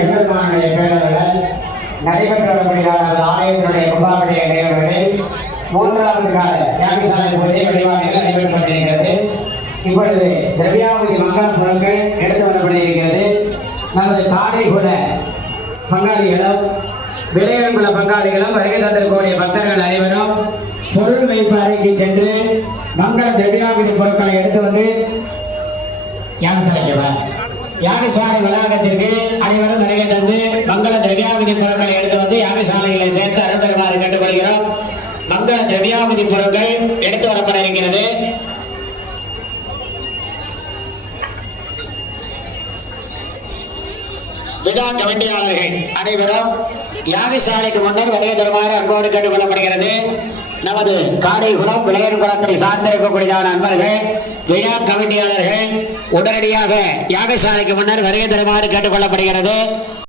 எம்பெருமானுடைய பேரர்கள் நடைபெற்ற வரக்கூடியதான ஆலயத்தினுடைய கும்பாவுடைய நிகழ்வுகளில் மூன்றாவது கால யாகசாலை பூஜை வழிபாடுகள் நடைபெறப்பட்டிருக்கிறது. இப்பொழுது திரவியாவதி மங்கள பொருட்கள் எடுத்து வரப்பட்டிருக்கிறது. நமது காடைகுல பங்காளிகளும் விளையாடுகுல பங்காளிகளும் வருகை தந்திருக்கக்கூடிய பக்தர்கள் அனைவரும் பொருள் வைப்பு அறைக்கு சென்று மங்கள திரவியாவதி பொருட்களை எடுத்து வந்து யாகசாலை வளாகத்திற்கு அனைவரும் வருகை தந்து மங்கள திரவியாவதி பொருட்களை எடுத்து வந்து யாகசாலைகளை சேர்த்து அருள் பெறுமாறு கேட்டுக்கொள்கிறோம். மங்கள திரவியாவதி பொருட்கள் எடுத்து வரப்பட இருக்கிறது. விழா கமிட்டியாளர்கள் அனைவரும் யாகசாலைக்கு முன்னர் வருகை தருமாறு அன்போடு கேட்டுக் கொள்ளப்படுகிறது. நமது காடைகுளம் விளையாடு குளத்தை சார்ந்திருக்கக்கூடிய நண்பர்கள் விழா கமிட்டியாளர்கள் உடனடியாக யாகசாலைக்கு முன்னர் வருகை தருமாறு கேட்டுக் கொள்ளப்படுகிறது.